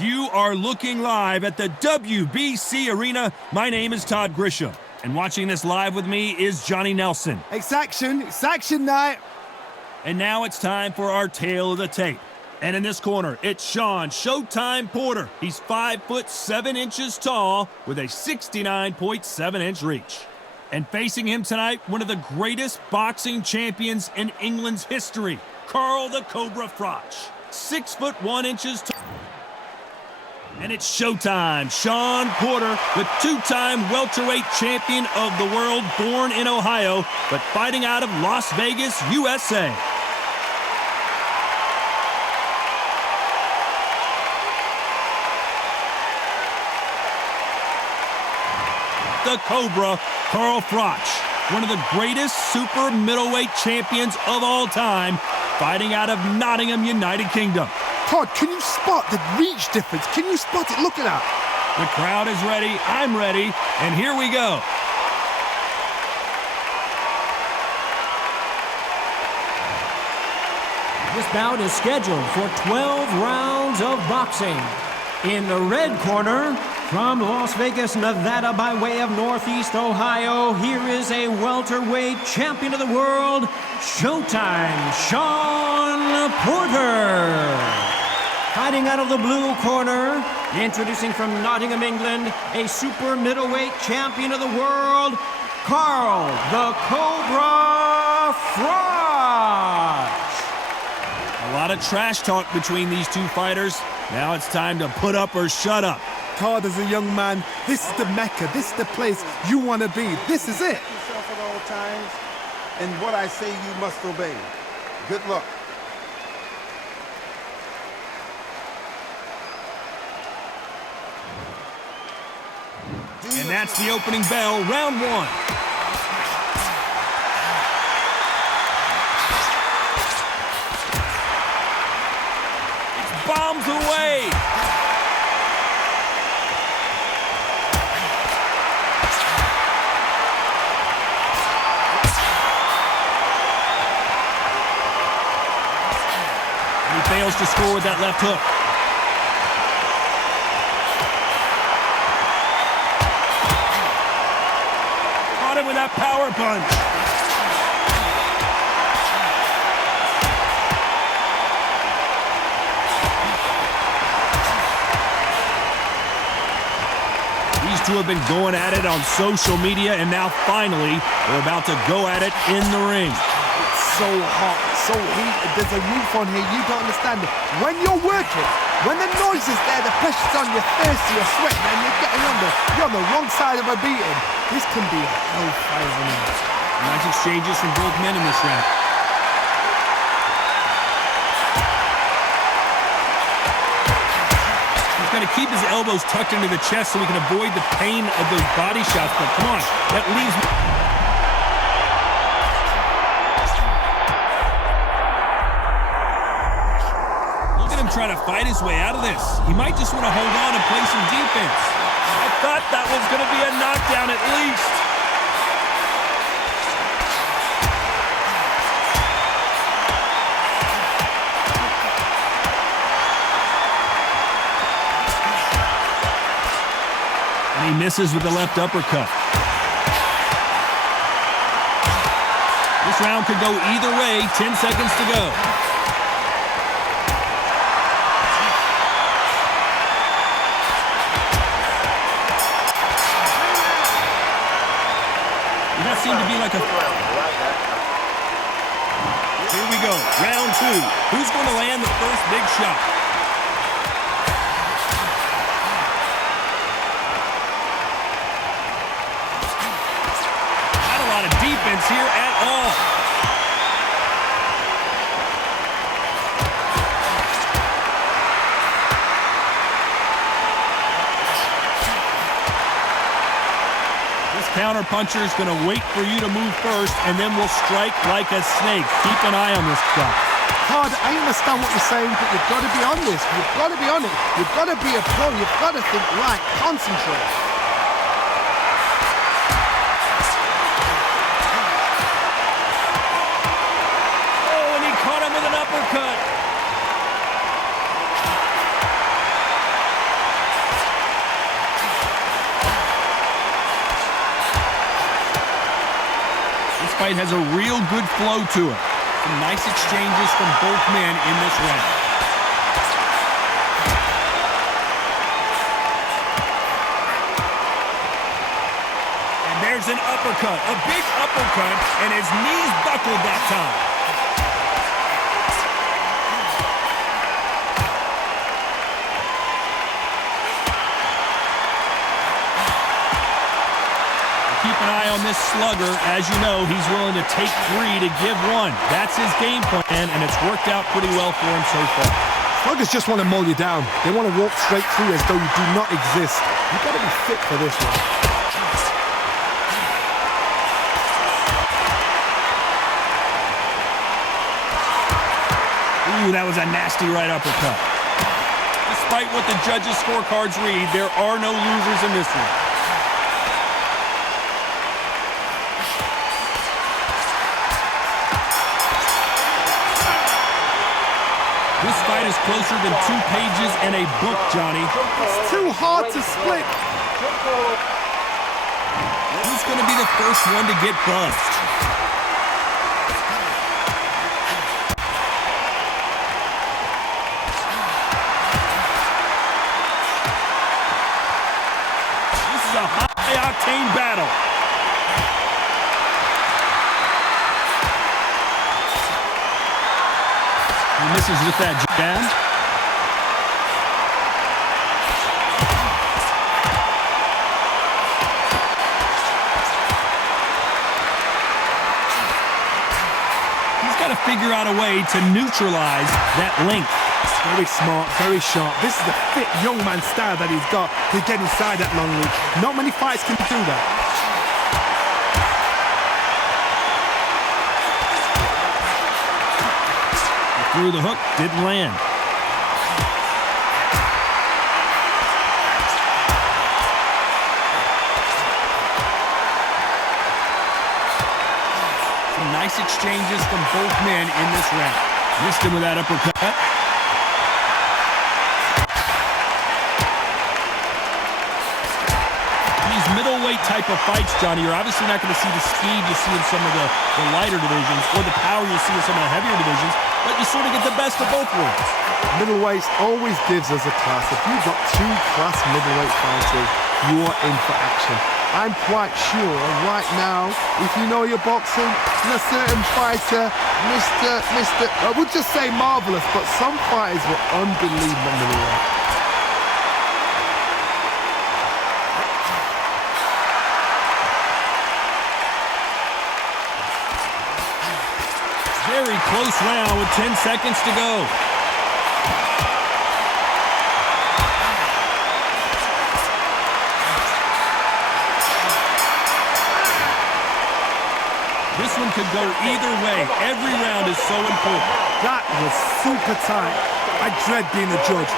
You are looking live at the WBC Arena. My name is Todd Grisham, and watching this live with me is Johnny Nelson. It's action night. And now it's time for our tale of the tape. And in this corner, it's Shawn Showtime Porter. He's 5'7" tall with a 69.7-inch reach. And facing him tonight, one of the greatest boxing champions in England's history, Carl the Cobra Froch. 6'1" tall. And it's showtime. Shawn Porter, the two-time welterweight champion of the world, born in Ohio, but fighting out of Las Vegas, USA. The Cobra, Carl Froch, one of the greatest super middleweight champions of all time, fighting out of Nottingham, United Kingdom. Todd, can you spot the reach difference? Can you spot it? Look at that. The crowd is ready, I'm ready, and here we go. This bout is scheduled for 12 rounds of boxing. In the red corner, from Las Vegas, Nevada, by way of Northeast Ohio, here is a welterweight champion of the world, Showtime, Shawn Porter. Fighting out of the blue corner, introducing from Nottingham, England, a super middleweight champion of the world, Carl the Cobra Froch. A lot of trash talk between these two fighters. Now it's time to put up or shut up. Todd, as a young man, this is the Mecca. This is the place you want to be. This is it. Yourself at all times, and what I say you must obey. Good luck. And that's the opening bell, round one. It's bombs away. And he fails to score with that left hook. With that power punch. These two have been going at it on social media, and now finally they're about to go at it in the ring. It's so hot, so heated. There's a roof on here. You don't understand it. When you're working, when the noise is there, the pressure's on, you're thirsty, you're sweating, and you're getting you're on the wrong side of a beating. This can be a hellfire on him. Nice exchanges from both men in this round. He's got to keep his elbows tucked into the chest so he can avoid the pain of those body shots, but come on, that leaves me. Look at him trying to fight his way out of this. He might just want to hold on and play some defense. I thought that was going to be a knockdown at least. And he misses with the left uppercut. This round could go either way. 10 seconds to go. That seemed to be like a... Here we go, round two. Who's going to land the first big shot? Not a lot of defense here at all. Counter puncher is going to wait for you to move first, and then will strike like a snake. Keep an eye on this guy. Todd, I understand what you're saying, but you've got to be on this. You've got to be on it. You've got to be a pro. You've got to think right. Concentrate. Oh, and he caught him with an uppercut. fight has a real good flow to it. Some nice exchanges from both men in this round. And there's an uppercut, a big uppercut, and his knees buckled that time. Keep an eye on this slugger. As you know, he's willing to take 3 to give 1. That's his game plan, and it's worked out pretty well for him so far. Sluggers just want to mull you down. They want to walk straight through as though you do not exist. You've got to be fit for this one. Ooh, that was a nasty right uppercut. Despite what the judges' scorecards read, there are no losers in this one. This fight is closer than 2 pages in a book, Johnny. It's too hard to split. Who's going to be the first one to get buzzed? This is a high-octane battle. He misses with that jab. He's got to figure out a way to neutralize that length. Very smart, very sharp. This is the fit young man style that he's got to get inside that long reach. Not many fights can do that. Through the hook, didn't land. Some nice exchanges from both men in this round. Missed him with that uppercut. These middleweight type of fights, Johnny, you're obviously not going to see the speed you see in some of the lighter divisions or the power you see in some of the heavier divisions, but you sort of get the best of both worlds. Middleweights always gives us a class. If you've got 2 class middleweight fighters, you are in for action. I'm quite sure right now, if you know your boxing, a certain fighter, I would just say marvelous, but some fighters were unbelievable middleweight. Very close round with 10 seconds to go. This one could go either way. Every round is so important. That was super tight. I dread being a judge.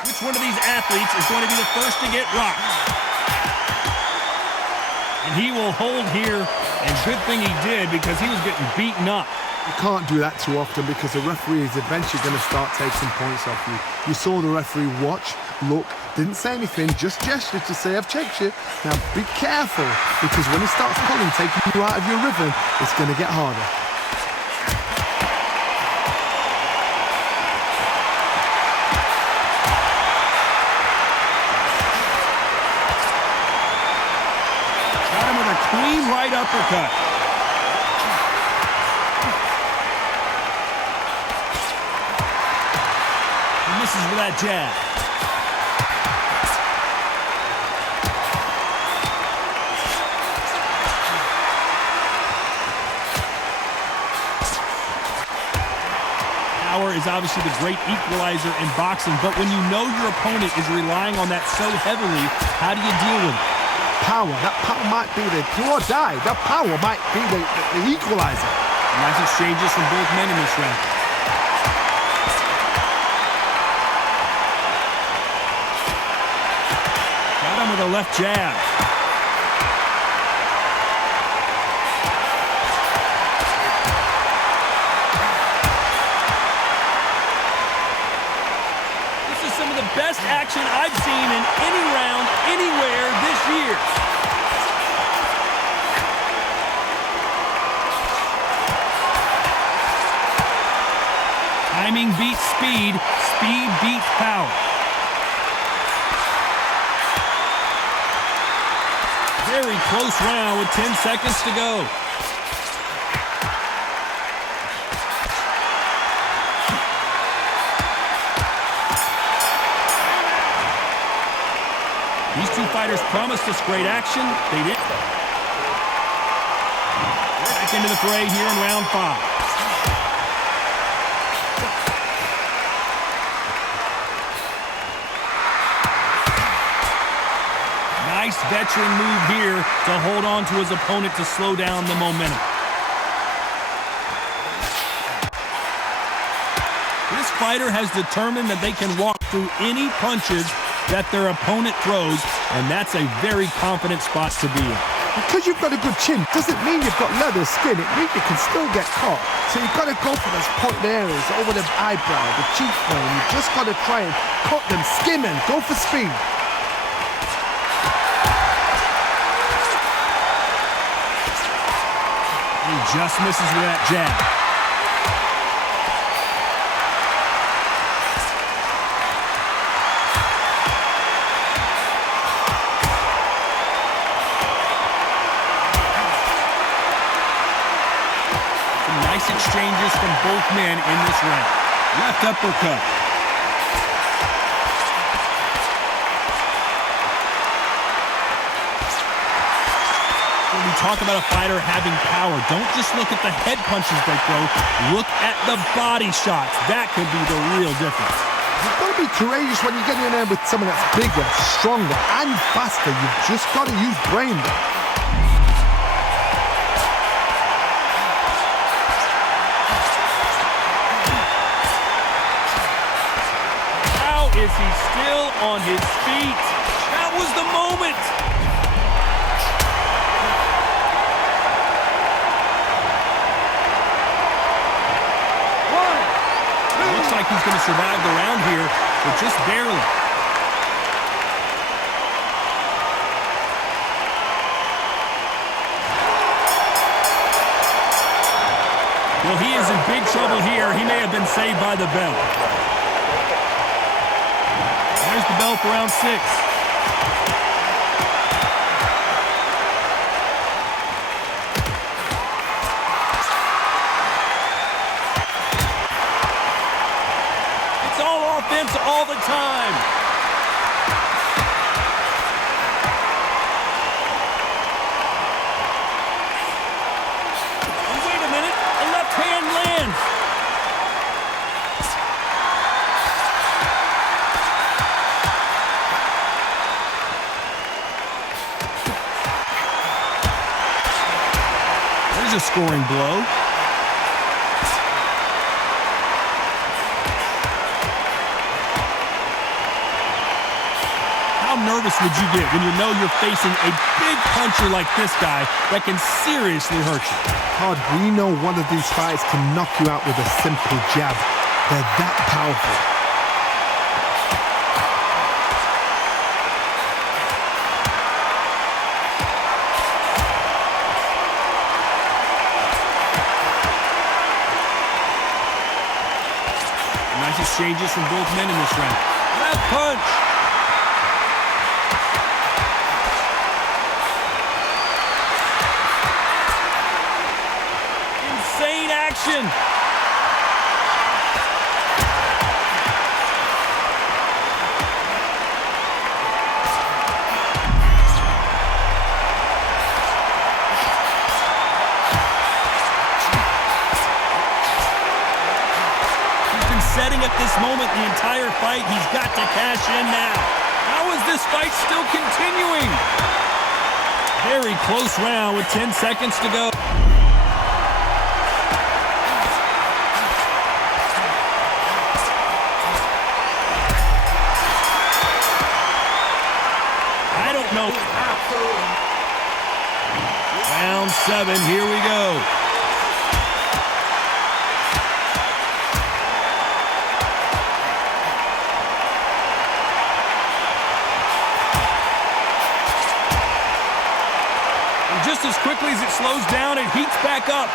Which one of these athletes is going to be the first to get rocked? And he will hold here, and good thing he did because he was getting beaten up. You can't do that too often because the referee is eventually going to start taking points off you. You saw the referee watch, look, didn't say anything, just gestured to say, I've checked you. Now be careful, because when he starts pulling, taking you out of your rhythm, it's going to get harder. Clean right uppercut. He misses with that jab. Power is obviously the great equalizer in boxing, but when you know your opponent is relying on that so heavily, how do you deal with it? That power might be the do or die. That power might be the equalizer. Nice exchanges from both men in this round. with a left jab. This is some of the best action I've seen in any round, anywhere this year. Timing beats speed, speed beats power. Very close round with 10 seconds to go. These two fighters promised us great action. They did. Back into the fray here in round 5. Nice veteran move here to hold on to his opponent to slow down the momentum. This fighter has determined that they can walk through any punches that their opponent throws, and that's a very confident spot to be in. Because you've got a good chin doesn't mean you've got leather skin. It means you can still get caught. So you've got to go for those pointed areas over the eyebrow, the cheekbone. You've just got to try and cut them, skim them, go for speed. He just misses with that jab. Some nice exchanges from both men in this round. Left uppercut. When we talk about a fighter having power, don't just look at the head punches they throw. Look at the body shots. That could be the real difference. You've got to be courageous when you get in there with someone that's bigger, stronger, and faster. You've just got to use brain. How is he still on his feet? That was the moment. Looks like he's going to survive the round here, but just barely. Well, he is in big trouble here. He may have been saved by the bell. There's the bell for round 6. Offense all the time. And wait a minute, a left hand lands. There's a scoring blow. How nervous would you get when you know you're facing a big puncher like this guy that can seriously hurt you? Todd, we know one of these fighters can knock you out with a simple jab. They're that powerful. Nice exchanges from both men in this round. Left punch. Insane action. Setting up this moment the entire fight. He's got to cash in now. How is this fight still continuing? Very close round with 10 seconds to go. I don't no. Round 7, here we go. And just as quickly as it slows down, it heats back up.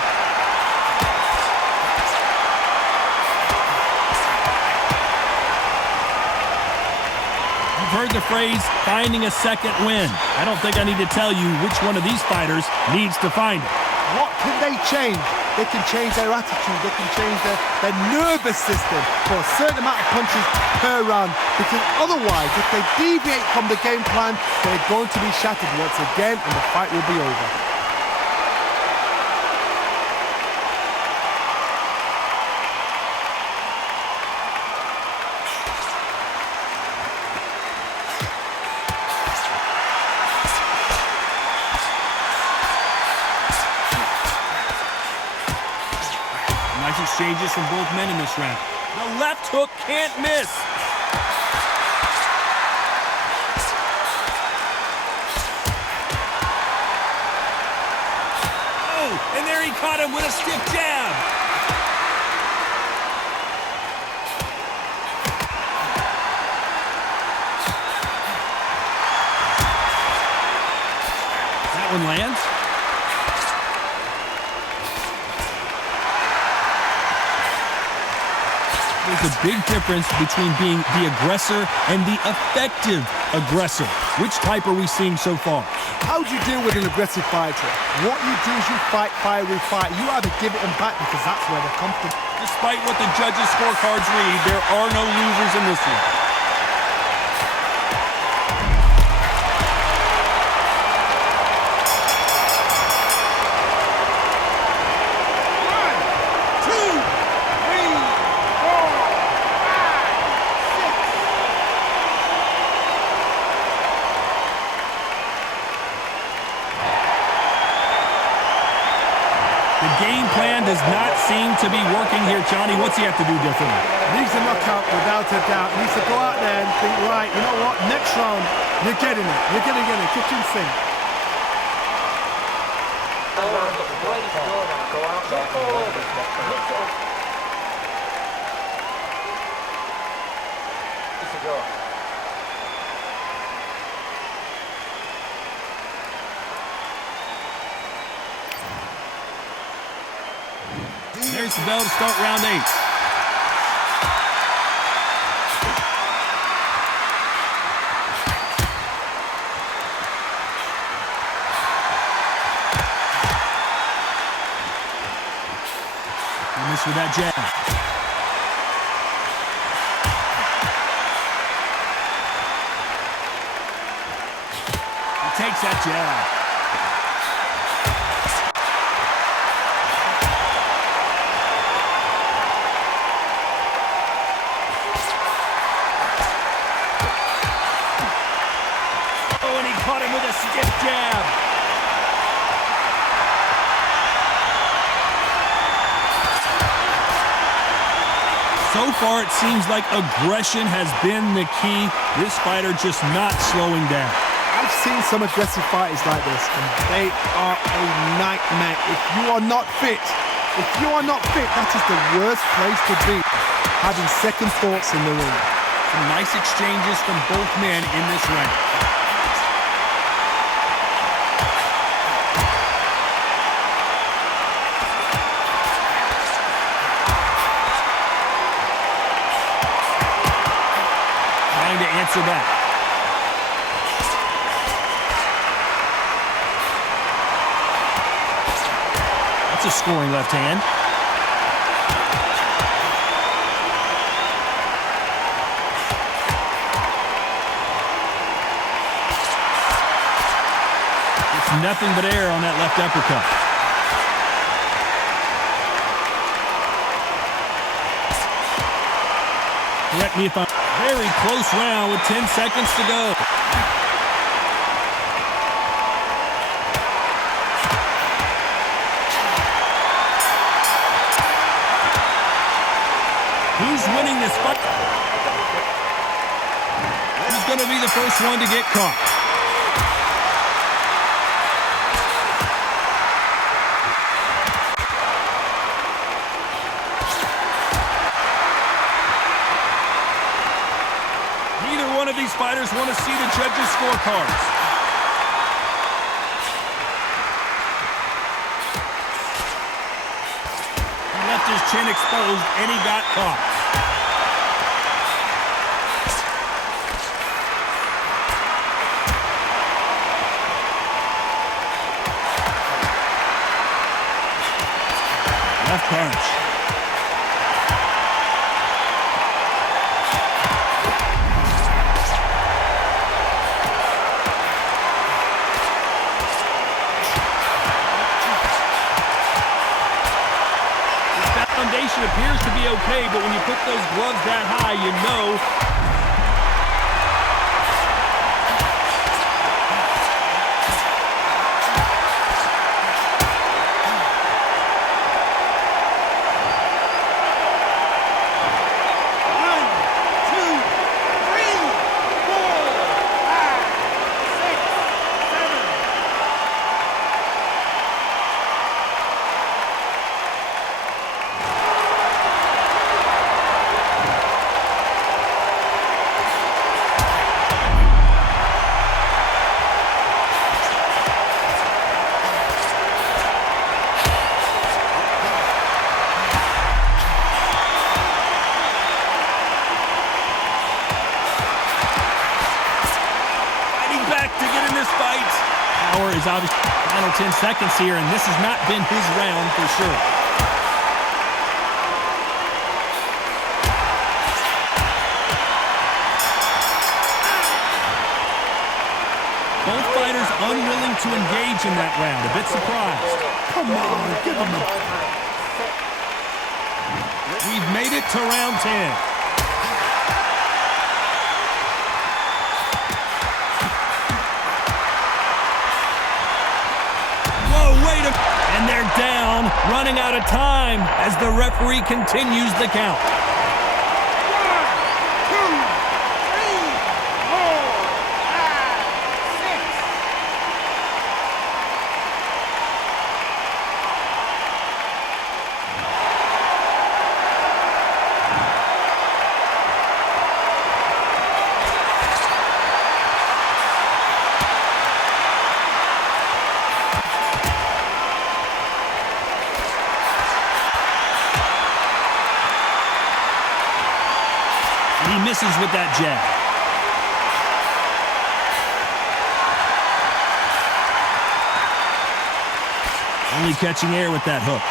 Heard the phrase, finding a second win. I don't think I need to tell you which one of these fighters needs to find it. What can they change? They can change their attitude. They can change their nervous system for a certain amount of punches per round. Because otherwise, if they deviate from the game plan, they're going to be shattered once again and the fight will be over. Nice exchanges from both men in this round. The left hook can't miss. Oh, and there he caught him with a stiff jab. That one lands. There's a big difference between being the aggressor and the effective aggressor. Which type are we seeing so far? How do you deal with an aggressive fighter? What you do is you fight, fiery fight. You either give it them back because that's where they're comfortable. Despite what the judges' scorecards read, there are no losers in this one. The game plan does not seem to be working here, Johnny. What's he have to do differently? Needs a knockout without a doubt. Needs to go out there and think, right, you know what? Next round, you're getting it. You're going to get it. Kitchen sink. There's the bell to start round 8. And this with that jab. He takes that jab. Caught him with a stiff jab. So far, it seems like aggression has been the key. This fighter just not slowing down. I've seen some aggressive fighters like this, and they are a nightmare. If you are not fit, that is the worst place to be, having second thoughts in the ring. Some nice exchanges from both men in this round. To answer that. That's a scoring left hand. It's nothing but air on that left uppercut. Correct me if I'm... Very close round with 10 seconds to go. Who's winning this fight? Who's going to be the first one to get caught? fighters want to see the judges' scorecards. He left his chin exposed, and he got caught. Left punch. Foundation appears to be okay, but when you put those gloves that high, you know. Power is obviously final 10 seconds here, and this has not been his round for sure. Both fighters unwilling to engage in that round. A bit surprised. Come on, give him a... We've made it to round 10. And they're down, running out of time as the referee continues the count. 1, He misses with that jab. Only catching air with that hook.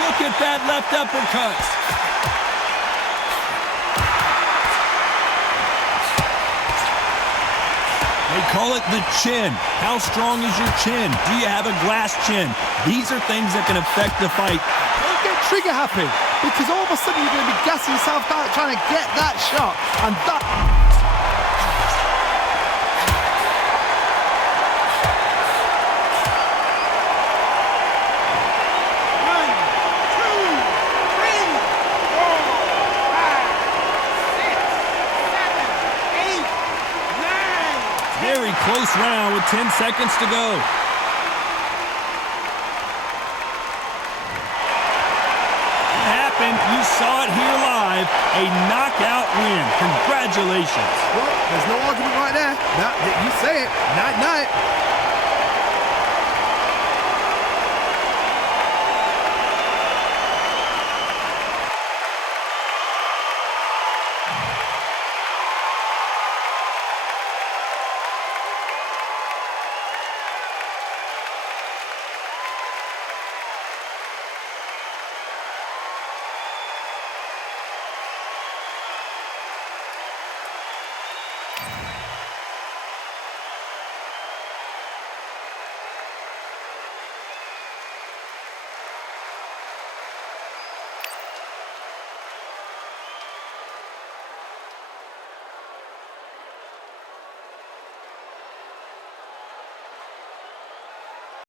Look at that left uppercut. They call it the chin. How strong is your chin? Do you have a glass chin? These are things that can affect the fight. Don't get trigger happy, because all of a sudden you're going to be gassing yourself out trying to get that shot, and that... Very close round with 10 seconds to go. It happened. You saw it here live. A knockout win. Congratulations. Well, there's no argument right there. You say it. Night, night.